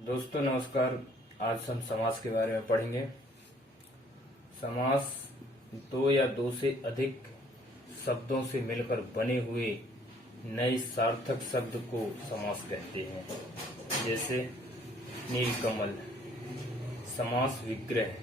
दोस्तों नमस्कार। आज हम समास के बारे में पढ़ेंगे। समास दो या दो से अधिक शब्दों से मिलकर बने हुए नए सार्थक शब्द को समास कहते हैं। जैसे नीलकमल। समास विग्रह।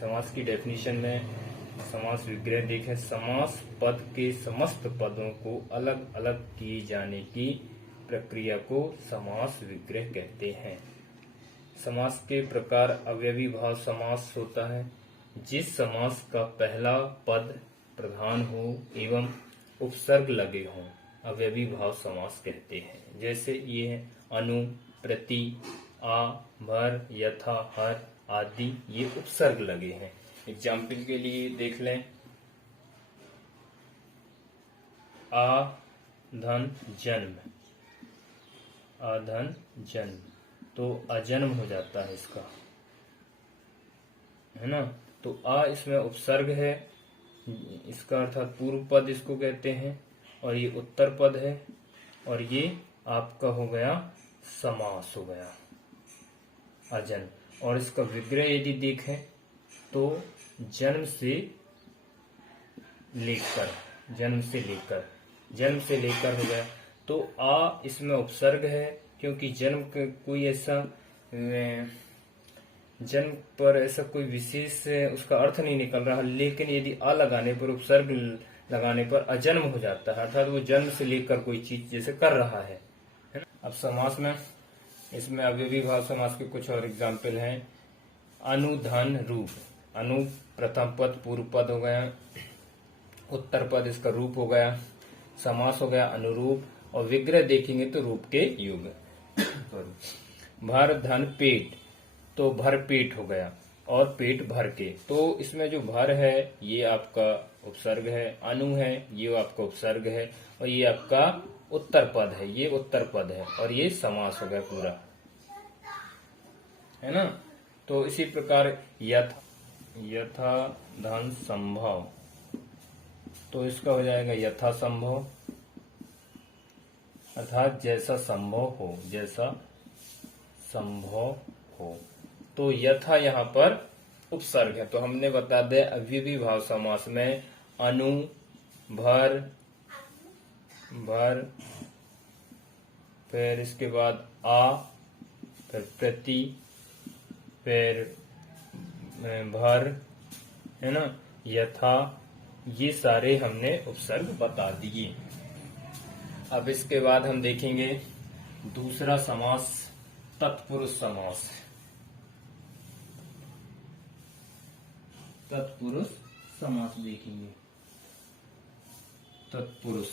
समास की डेफिनेशन में समास विग्रह देखें। समास पद के समस्त पदों को अलग अलग किए जाने की प्रक्रिया को समास विग्रह कहते हैं। समास के प्रकार अवयवी भाव समास होता है। जिस समास का पहला पद प्रधान हो एवं उपसर्ग लगे हों अवयवी भाव समास कहते हैं। जैसे ये है अनु, प्रति, आ, भर, यथा, हर आदि, ये उपसर्ग लगे हैं। एग्जाम्पल के लिए देख लें। आ धन जन्म, आधन जन्म, तो अजन्म हो जाता है इसका, है ना। तो आ इसमें उपसर्ग है, इसका अर्थात पूर्व पद इसको कहते हैं, और ये उत्तर पद है, और ये आपका हो गया समास हो गया अजन्म। और इसका विग्रह यदि देखें तो जन्म से लेकर हो गया। तो आ इसमें उपसर्ग है, क्योंकि जन्म का कोई ऐसा जन्म पर ऐसा कोई विशेष उसका अर्थ नहीं निकल रहा, लेकिन यदि आ लगाने पर, उपसर्ग लगाने पर अजन्म हो जाता है, अर्थात वो जन्म से लेकर कोई चीज जैसे कर रहा है ना। अब समास में इसमें अवयवी भाव समास के कुछ और एग्जाम्पल हैं। अनु, धन, रूप। अनु प्रथम पद पूर्व पद हो गया, उत्तर पद इसका रूप हो गया, समास हो गया अनुरूप, और विग्रह देखेंगे तो रूप के युग। भर, धन, पेट, तो भर पेट हो गया, और पेट भर के। तो इसमें जो भर है ये आपका उपसर्ग है, अनु है ये आपका उपसर्ग है, और ये आपका उत्तर पद है, ये उत्तर पद है, और ये समास हो गया पूरा, है ना। तो इसी प्रकार यथा धन संभव, तो इसका हो जाएगा यथा संभव, अर्थात जैसा संभव हो। तो यथा यहाँ पर उपसर्ग है। तो हमने बता दें अवयवी भाव समास में अनु, भर, फिर इसके बाद आ, फिर प्रति, फिर भर, है ना, यथा, ये सारे हमने उपसर्ग बता दिए। अब इसके बाद हम देखेंगे दूसरा समास, तत्पुरुष समास। तत्पुरुष समास देखेंगे। तत्पुरुष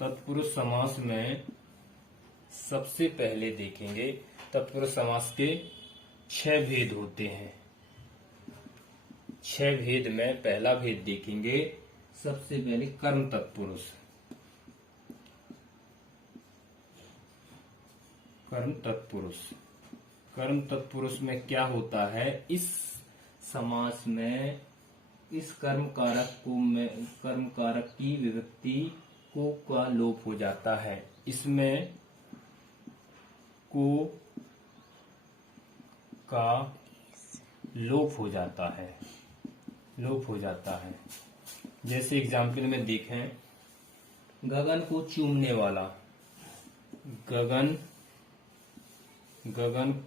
तत्पुरुष समास में सबसे पहले देखेंगे, तत्पुरुष समास के 6 भेद होते हैं। 6 भेद में पहला भेद देखेंगे सबसे पहले कर्म तत्पुरुष। कर्म तत्पुरुष में क्या होता है, इस समास में इस कर्म कारक की विभक्ति को का लोप हो जाता है। इसमें को का लोप हो जाता है। जैसे एग्जाम्पल में देखें, गगन को चूमने वाला, गगन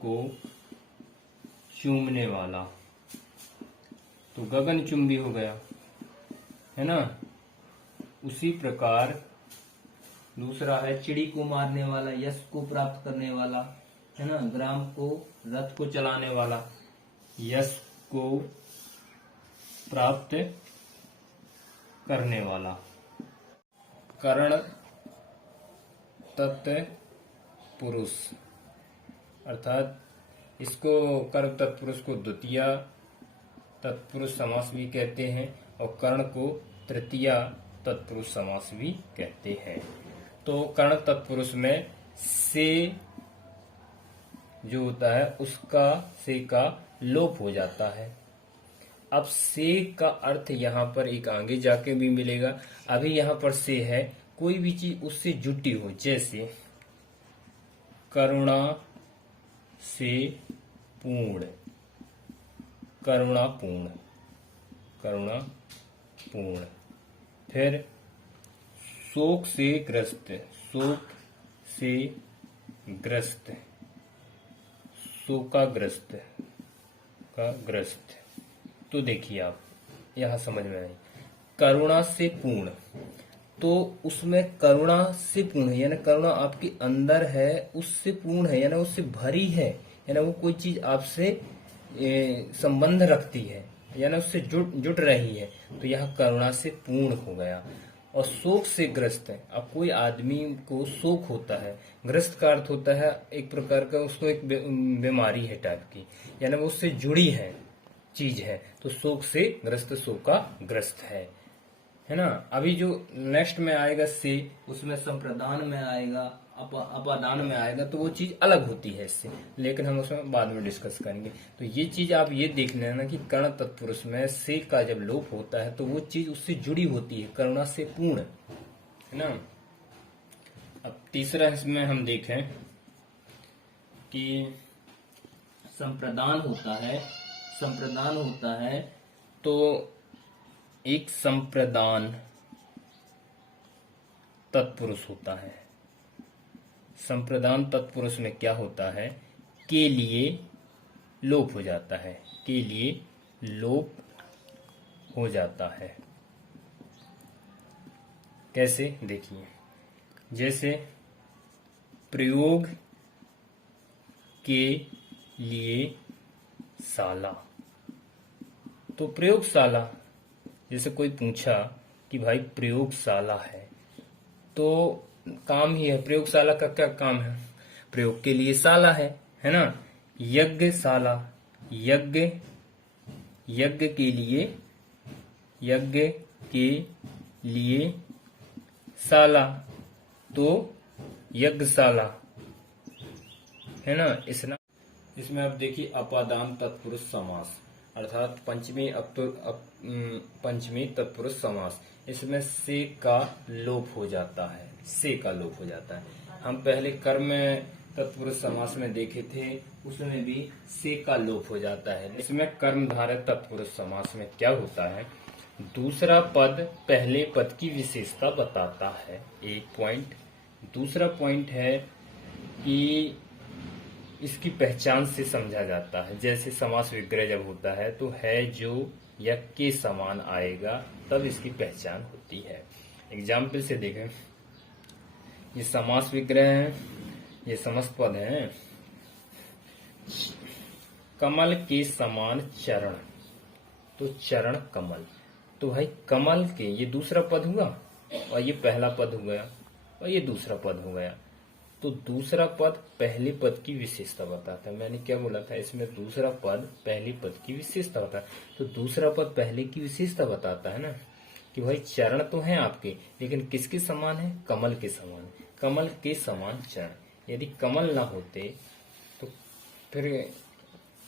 को चूमने वाला, तो गगन चुंबी हो गया, है ना। उसी प्रकार दूसरा है चिड़ी को मारने वाला, यश को प्राप्त करने वाला, है ना। ग्राम को, रथ को चलाने वाला, यश को प्राप्त करने वाला। करण तत्पुरुष, अर्थात इसको कर्म तत्पुरुष को द्वितीया तत्पुरुष समास भी कहते हैं, और कर्ण को तृतीया तत्पुरुष समास भी कहते हैं। तो कर्ण तत्पुरुष में से जो होता है उसका से का लोप हो जाता है। अब से का अर्थ यहाँ पर एक आगे जाके भी मिलेगा। अभी यहाँ पर से है, कोई भी चीज उससे जुटी हो, जैसे करुणा से पूर्ण, करुणापूर्ण, करुणापूर्ण। फिर शोक से ग्रस्त, शोक से ग्रस्त, शोकाग्रस्त का ग्रस्त। तो देखिए आप यहां समझ में आई, करुणा से पूर्ण, तो उसमें करुणा से पूर्ण यानी करुणा आपके अंदर है, उससे पूर्ण है यानी उससे भरी है, यानी वो कोई चीज आपसे संबंध रखती है, यानी उससे जुट रही है, तो यह करुणा से पूर्ण हो गया। और शोक से ग्रस्त है, अब कोई आदमी को शोक होता है, ग्रस्त का अर्थ होता है एक प्रकार का, उसको एक बीमारी है टाइप की, यानी वो उससे जुड़ी है चीज है, तो शोक से ग्रस्त, शोका ग्रस्त है ना। अभी जो नेक्स्ट में आएगा से, उसमें संप्रदान में आएगा, अपादान में आएगा, तो वो चीज अलग होती है इससे, लेकिन हम उसमें बाद में डिस्कस करेंगे। तो ये चीज आप ये देख लेना कि कर्ण तत्पुरुष में से का जब लोप होता है तो वो चीज उससे जुड़ी होती है, करुणा से पूर्ण, है ना। अब तीसरा इसमें हम देखें कि संप्रदान होता है, संप्रदान होता है तो एक संप्रदान तत्पुरुष होता है। संप्रदान तत्पुरुष में क्या होता है, के लिए लोप हो जाता है, के लिए लोप हो जाता है। कैसे देखिए, जैसे प्रयोग के लिए शाला, तो प्रयोगशाला, जैसे कोई पूछा कि भाई प्रयोगशाला है, तो काम ही है, प्रयोगशाला का क्या काम है, प्रयोग के लिए शाला है ना। यज्ञशाला, यज्ञ, यज्ञ के लिए, यज्ञ के लिए शाला, तो यज्ञशाला है ना। इसमें आप देखिए अपादान तत्पुरुष समास, अर्थात पंचमी तत्पुरुष समास, इसमें से का लोप हो जाता है, से का लोप हो जाता है। हम पहले कर्म तत्पुरुष समास में देखे थे, उसमें भी से का लोप हो जाता है। इसमें कर्मधारय तत्पुरुष समास में क्या होता है, दूसरा पद पहले पद की विशेषता बताता है, एक पॉइंट। दूसरा पॉइंट है कि इसकी पहचान से समझा जाता है, जैसे समास विग्रह जब होता है तो है जो या के समान आएगा, तब इसकी पहचान होती है। एग्जाम्पल से देखें, ये समास विग्रह है, ये समस्त पद है। कमल के समान चरण, तो चरण कमल, तो भाई कमल के, ये दूसरा पद हुआ और ये पहला पद हो गया और ये दूसरा पद हो गया, तो दूसरा पद पहले पद की विशेषता बताता है। मैंने क्या बोला था, इसमें दूसरा पद पहले पद की विशेषता बताता है, तो दूसरा पद पहले की विशेषता बताता है ना, कि भाई चरण तो हैं आपके, लेकिन किसके समान है, कमल के समान, कमल के समान चरण। यदि कमल ना होते तो फिर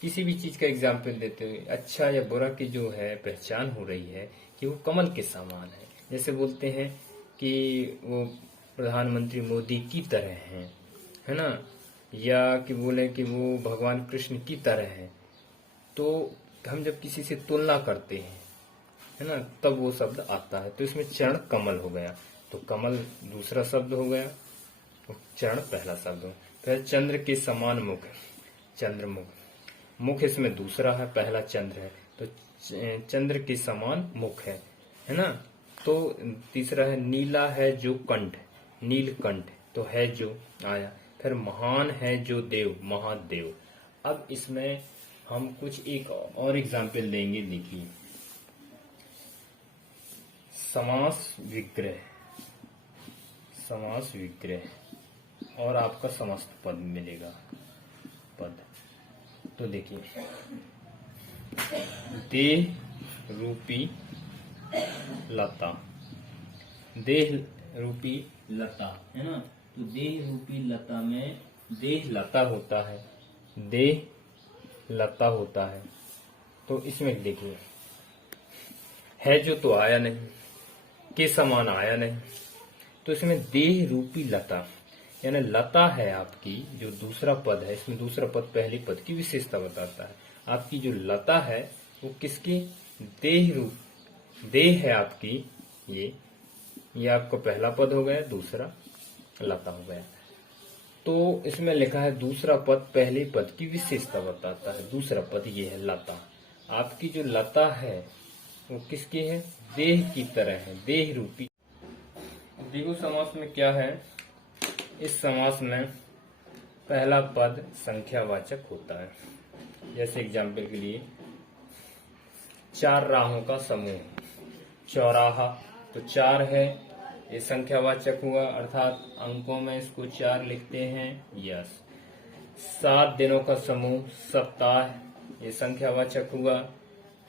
किसी भी चीज का एग्जाम्पल देते हुए अच्छा या बुरा की जो है पहचान हो रही है कि वो कमल के समान है। जैसे बोलते हैं कि वो प्रधानमंत्री मोदी की तरह हैं, है ना, या कि बोले कि वो भगवान कृष्ण की तरह हैं, तो हम जब किसी से तुलना करते हैं, है ना, तब वो शब्द आता है। तो इसमें चरण कमल हो गया, तो कमल दूसरा शब्द हो गया, चरण पहला शब्द हो। फिर चंद्र के समान मुख, चंद्रमुख, मुख इसमें दूसरा है, पहला चंद्र है, तो चंद्र के समान मुख है ना। तो तीसरा है नीला है जो कंठ, नीलकंठ, तो है जो आया। फिर महान है जो देव, महादेव। अब इसमें हम कुछ एक और एग्जाम्पल देंगे, देखिए समास विग्रह, समास विग्रह और आपका समस्त पद मिलेगा, पद। तो देखिए देह रूपी लता, देह रूपी लता, है ना, तो देह रूपी लता में देह लता होता है, देह लता होता है। तो इसमें देखिए है जो तो आया नहीं, के समान आया नहीं, तो इसमें देह रूपी लता, यानी लता है आपकी जो दूसरा पद है, इसमें दूसरा पद पहली पद की विशेषता बताता है। आपकी जो लता है वो किसकी देह रूप, देह है आपकी, ये आपका पहला पद हो गया, दूसरा लता हो गया। तो इसमें लिखा है दूसरा पद पहले पद की विशेषता बताता है। दूसरा पद ये है लता। आपकी जो लता है वो किसकी है, देह की तरह है, देह रूपी। द्विगु समास में क्या है, इस समास में पहला पद संख्यावाचक होता है। जैसे एग्जाम्पल के लिए चार राहों का समूह, चौराहा, तो चार है, ये संख्यावाचक हुआ, अर्थात अंकों में इसको चार लिखते हैं, यस। 7 दिनों का समूह सप्ताह, ये संख्यावाचक हुआ।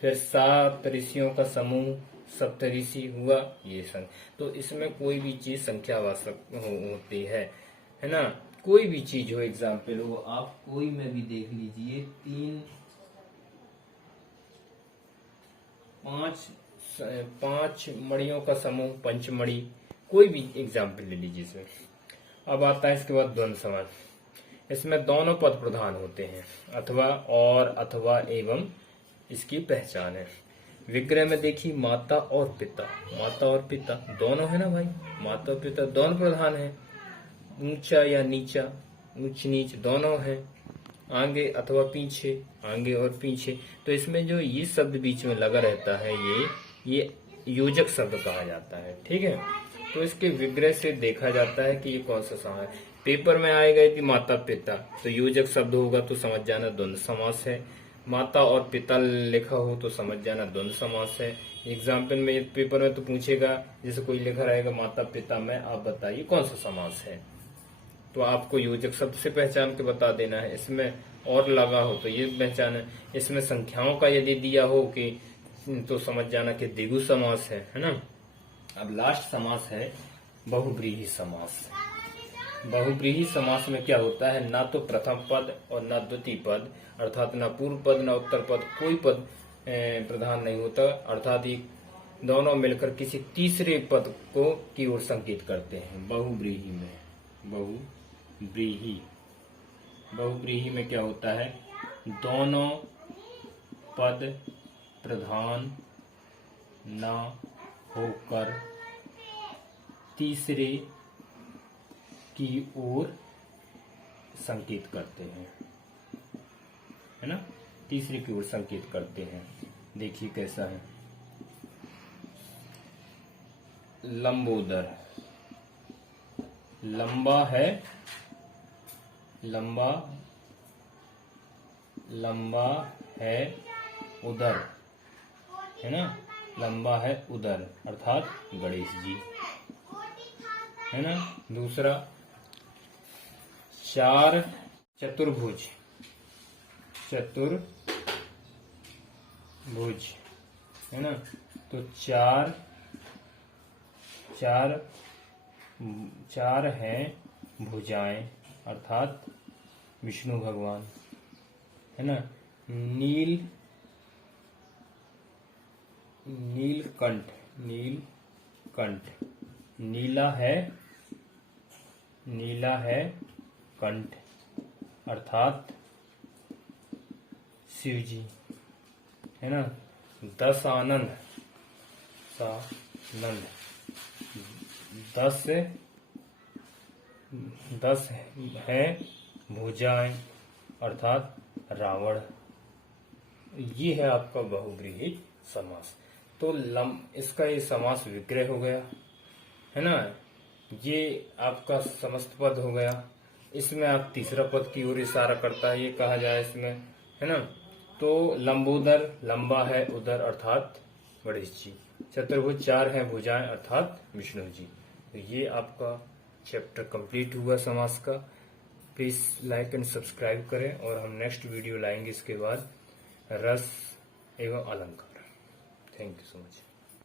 फिर 7 ऋषियों का समूह सप्तऋषि हुआ, ये तो इसमें कोई भी चीज संख्यावाचक होती है ना। कोई भी चीज हो, एग्जाम्पल हो, आप कोई में भी देख लीजिए, 5 मणियों का समूह पंचमणि, कोई भी एग्जाम्पल ले लीजिए इसमें। अब आता है इसके बाद द्वंद्व समास। इसमें दोनों पद प्रधान होते हैं, अथवा और, अथवा एवं इसकी पहचान है। विग्रह में देखिए माता और पिता, माता और पिता दोनों है ना भाई, माता और पिता दोनों प्रधान है। ऊंचा या नीचा, ऊंच नीच दोनों है। आगे अथवा पीछे, आगे और पीछे। तो इसमें जो ये शब्द बीच में लगा रहता है, ये योजक शब्द कहा जाता है, ठीक है। तो इसके विग्रह से देखा जाता है कि ये कौन सा समास है। पेपर में आएगा कि माता पिता, तो योजक शब्द होगा तो समझ जाना द्वंद्व समास है। माता और पिता लिखा हो तो समझ जाना द्वंद्व समास है। एग्जाम्पल में पेपर में तो पूछेगा, जैसे कोई लिखा रहेगा माता पिता में, आप बताइए कौन सा समास है, तो आपको योजक शब्द से पहचान के बता देना है। इसमें और लगा हो तो ये पहचान है। इसमें संख्याओं का यदि दिया हो कि तो समझ जाना कि द्विगु समास है ना। अब लास्ट समास है बहुव्रीहि समास। बहुव्रीहि समास में क्या होता है, ना तो प्रथम पद और ना द्वितीय पद, अर्थात ना पूर्व पद ना उत्तर पद, कोई पद प्रधान नहीं होता, अर्थात ये दोनों मिलकर किसी तीसरे पद को की ओर संकेत करते हैं। बहुव्रीहि में, बहुव्रीहि में क्या होता है, दोनों पद प्रधान न होकर तीसरे की ओर संकेत करते हैं, है ना, तीसरे की ओर संकेत करते हैं। देखिए कैसा है, लंबोदर, लंबा है, लंबा है उदर, है ना, लंबा है उदर, अर्थात गणेश जी, है ना। दूसरा चार चतुर्भुज, है ना, तो चार हैं भुजाएं, अर्थात विष्णु भगवान, है ना। नीलकंठ, नीला है कंठ, अर्थात शिव जी, है ना। 10 आनंद, 10 है भुजाएं, अर्थात रावण। ये है आपका बहुव्रीहि समास। तो इसका ये समास विग्रह हो गया, है ना। ये आपका समस्त पद हो गया। इसमें आप तीसरा पद की ओर इशारा करता है, ये कहा जाए इसमें, है ना। तो लंबोदर, लंबा है उदर, अर्थात गणेश जी। चतुर्भुज, 4 है भुजाएं, अर्थात विष्णु जी। तो ये आपका चैप्टर कंप्लीट हुआ समास का। प्लीज लाइक एंड सब्सक्राइब करें, और हम नेक्स्ट वीडियो लाएंगे इसके बाद रस एवं अलंकार। Thank you so much.